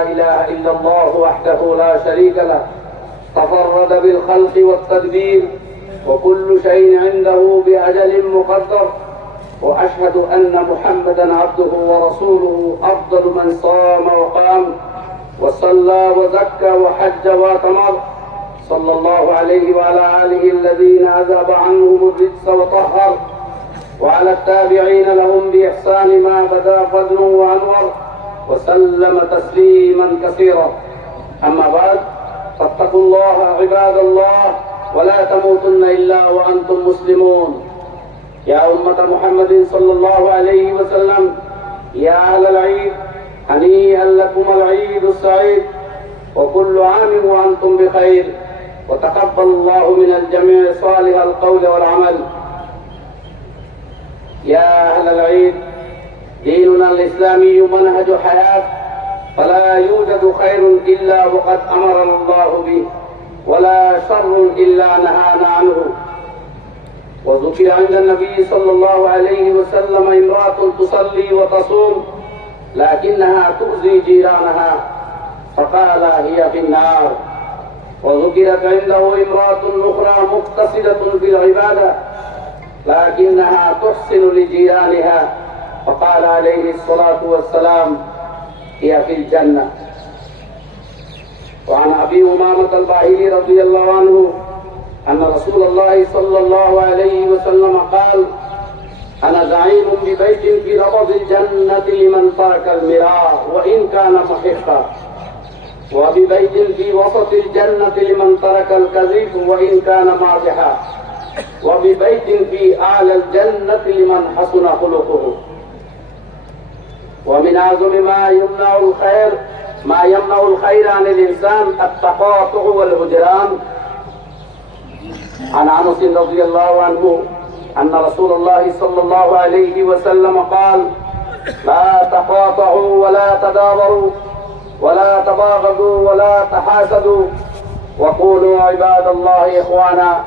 لا إله إلا الله وحده لا شريك له تفرد بالخلق والتدبير وكل شيء عنده بأجل مقدر. وأشهد أن محمدا عبده ورسوله أفضل من صام وقام وصلى وزكى وحج واعتمر، صلى الله عليه وعلى آله الذين أذهب عنهم الرجس وطهر، وعلى التابعين لهم بإحسان ما بدا فضل وأنور، وسلم تسليما كثيرا. أما بعد، فاتقوا الله عباد الله ولا تموتن إلا وأنتم مسلمون. يا أمة محمد صلى الله عليه وسلم، يا أهل العيد، هنيئا لكم العيد السعيد، وكل عام وأنتم بخير، وتقبل الله من الجميع صالح القول والعمل. يا أهل العيد، ديننا الإسلامي منهج حياة، فلا يوجد خير إلا وقد أمرنا الله به، ولا شر إلا نهانا عنه. وذكر عند النبي صلى الله عليه وسلم امرأة تصلي وتصوم لكنها تؤذي جيرانها فقال هي في النار. وذكرت عنده امرأة أخرى مقتصدة في العبادة لكنها تحسن لجيرانها فقال عليه الصلاة والسلام هي في الجنة. وعن أبي أمامة الباهلي رضي الله عنه أن رسول الله صلى الله عليه وسلم قال: أنا زعيم ببيت في ربض الجنة لمن ترك المراء وإن كان محقا، وببيت في وسط الجنة لمن ترك الكذب وإن كان مازحا، وببيت في أعلى الجنة لمن حسن خلقه. ومن أعظم ما يمنع الخير عن الإنسان التقاطع والهجران. عن أنس رضي الله عنه أن رسول الله صلى الله عليه وسلم قال: لا تقاطعوا ولا تدابروا ولا تباغضوا ولا تحاسدوا، وكونوا عباد الله إخوانا،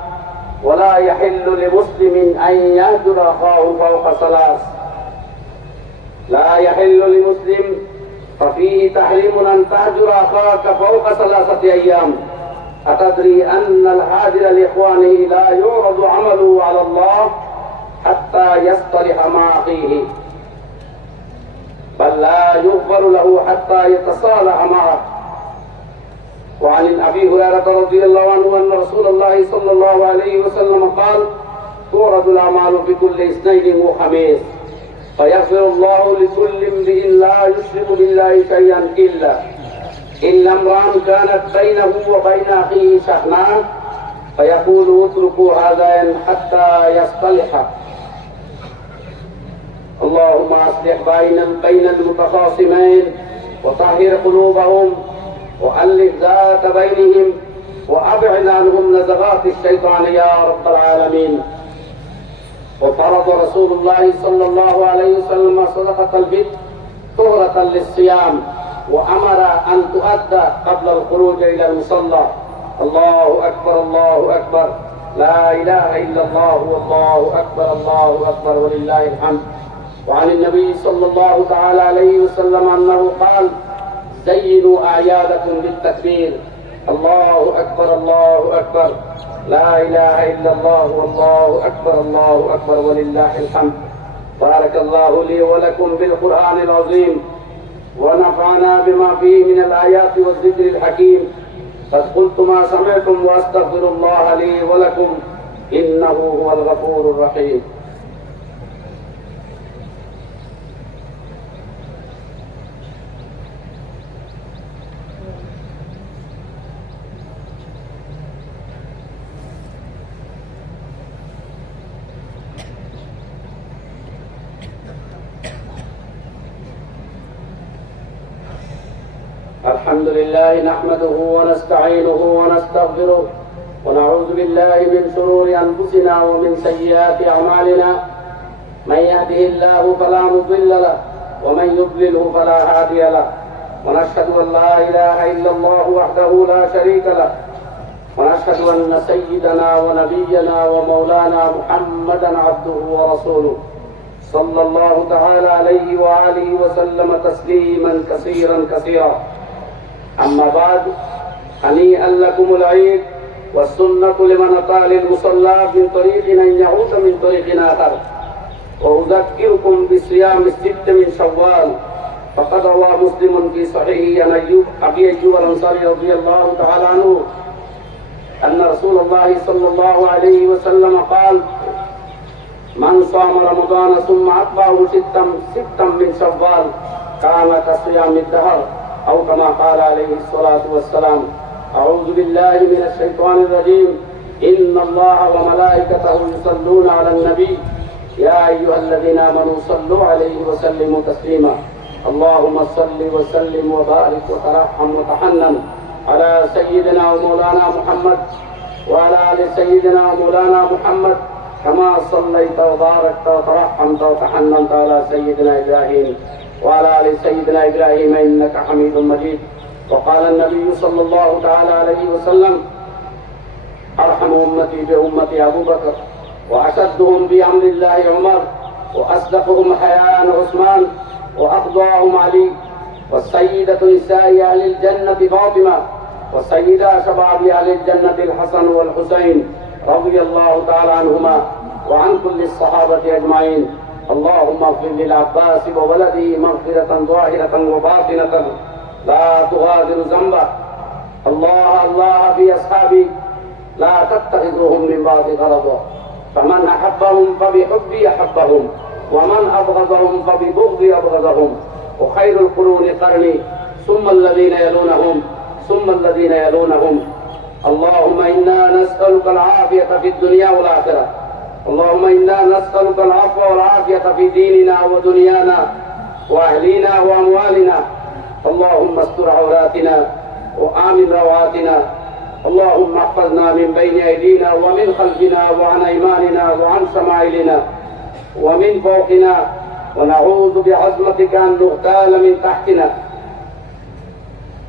ولا يحل لمسلم أن يهجر أخاه فوق ثلاث. لا يحل لمسلم، ففيه تحريم أن تهجر أخاك فوق 3 أيام. أتدري أن الهاجر لإخوانه لا يعرض عمله على الله حتى يصطلح مع أخيه، بل لا يغفر له حتى يتصالح معه. وعن أبي هريرة رضي الله عنه أن رسول الله صلى الله عليه وسلم قال: تعرض الأعمال في كل اثنين وخميس، فيغفر الله لكل امرئ لا يشرك بالله شيئا إلا امرأ كانت بينه وبين أخيه شحناء فيقول: اتركوا هذين حتى يصطلحا. اللهم أصلح بين المتخاصمين وطهر قلوبهم وألف ذات بينهم وأبعد عنهم نزغات الشيطان يا رب العالمين. وفرض رسول الله صلى الله عليه وسلم صدقة الفطر طهرة للصيام، وأمر أن تؤدى قبل الخروج إلى المصلى. الله أكبر الله أكبر، لا إله إلا الله والله أكبر الله أكبر ولله الحمد. وعن النبي صلى الله تعالى عليه وسلم أنه قال: زينوا أعيادكم بالتكبير، الله أكبر الله أكبر، لا إله إلا الله والله أكبر الله أكبر ولله الحمد. بارك الله لي ولكم بالقرآن العظيم، ونفعنا بما فيه من الآيات والذكر الحكيم. قد قلت ما سمعتم وأستغفر الله لي ولكم، إنه هو الغفور الرحيم. الحمد لله نحمده ونستعينه ونستغفره، ونعوذ بالله من شرور أنفسنا ومن سيئات أعمالنا. من يهده الله فلا مضل له ومن يضلله فلا هادي له. ونشهد أن لا إله إلا الله وحده لا شريك له، ونشهد أن سيدنا ونبينا ومولانا محمدا عبده ورسوله، صلى الله تعالى عليه وآله وسلم تسليما كثيرا. أما بعد هنيئا لكم العيد والسنة لمن أتى للمصلى من طريق أن يعود من طريق آخر. وأذكركم بصيام الست من شوال. فقد روى مسلم في صحيحه عن أبي أيوب الأنصاري رضي الله تعالى عنه أن رسول الله صلى الله عليه وسلم قال: من صام رمضان ثم أتبعه ستا من شوال كان كصيام الدهر، أو كما قال عليه الصلاة والسلام. أعوذ بالله من الشيطان الرجيم. إن الله وملائكته يصلون على النبي يا أيها الذين آمنوا صلوا عليه وسلموا تسليما. اللهم صل وسلم وبارك وترحم وتحنن على سيدنا ومولانا محمد وعلى آل سيدنا ومولانا محمد كما صليت وباركت وترحمت وتحننت على سيدنا إبراهيم وعلى آل سيدنا إبراهيم إنك حميد مجيد. وقال النبي صلى الله تعالى عليه وسلم: أرحم أمتي بأمتي أبو بكر، وأشدهم بأمر الله عمر، وأصدقهم حياء عثمان، وأفضاهم علي، والسيدة نساء أهل الجنة فاطمة، وسيدا شباب أهل الجنة الحسن والحسين رضي الله تعالى عنهما وعن كل الصحابة أجمعين. اللهم اغفر للعباس وولده مغفرة ظاهرة وباطنة لا تغادر ذنبه. الله الله في أصحابي لا تتخذوهم من بعد غرضا، فمن أحبهم فبحبي أحبهم، ومن أبغضهم فببغضي أبغضهم. وخير القرون قرني ثم الذين يلونهم ثم الذين يلونهم. اللهم إنا نسألك العافية في الدنيا والآخرة. اللهم إنا نسألك العفو والعافية في ديننا ودنيانا وأهلنا وأموالنا. اللهم استر عوراتنا وآمن رواتنا. اللهم احفظنا من بين أيدينا ومن خلفنا وعن أيماننا وعن شمائلنا ومن فوقنا، ونعوذ بعظمتك أن نغتال من تحتنا.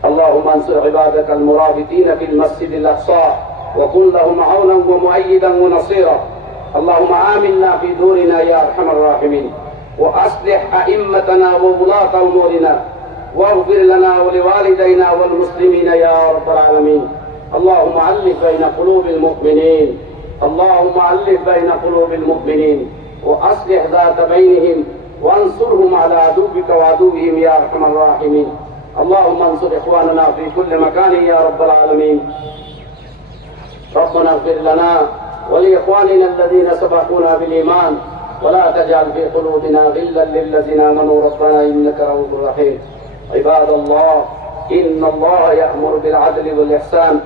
اللهم انصر عبادك المرابطين في المسجد الأقصى وكن لهم عونا ومؤيدا ونصيرا. اللهم آمنا في دورنا يا أرحم الراحمين، وأصلح أئمتنا وولاة أمورنا، واغفر لنا ولوالدينا والمسلمين يا رب العالمين. اللهم ألف بين قلوب المؤمنين، اللهم ألف بين قلوب المؤمنين، وأصلح ذات بينهم، وانصرهم على عدوك وعدوهم يا أرحم الراحمين. اللهم انصر إخواننا في كل مكان يا رب العالمين. ربنا اغفر لنا ولإخواننا الذين سبقونا بالإيمان، ولا تجعل في قلوبنا غلا للذين آمنوا ربنا إنك رؤوف رحيم. عباد الله، إن الله يأمر بالعدل والإحسان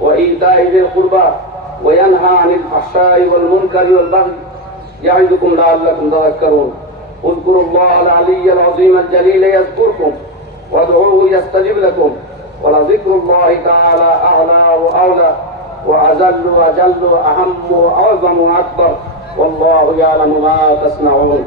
وإيتاء ذي القربى وينهى عن الفحشاء والمنكر والبغي يعظكم لعلكم تذكرون. اذكروا الله العلي العظيم الجليل يذكركم، وادعوه يستجب لكم، ولذكر الله تعالى أعلى وأولى وأجل وأجل وأهم وأعظم وأكبر، والله يعلم ما تصنعون.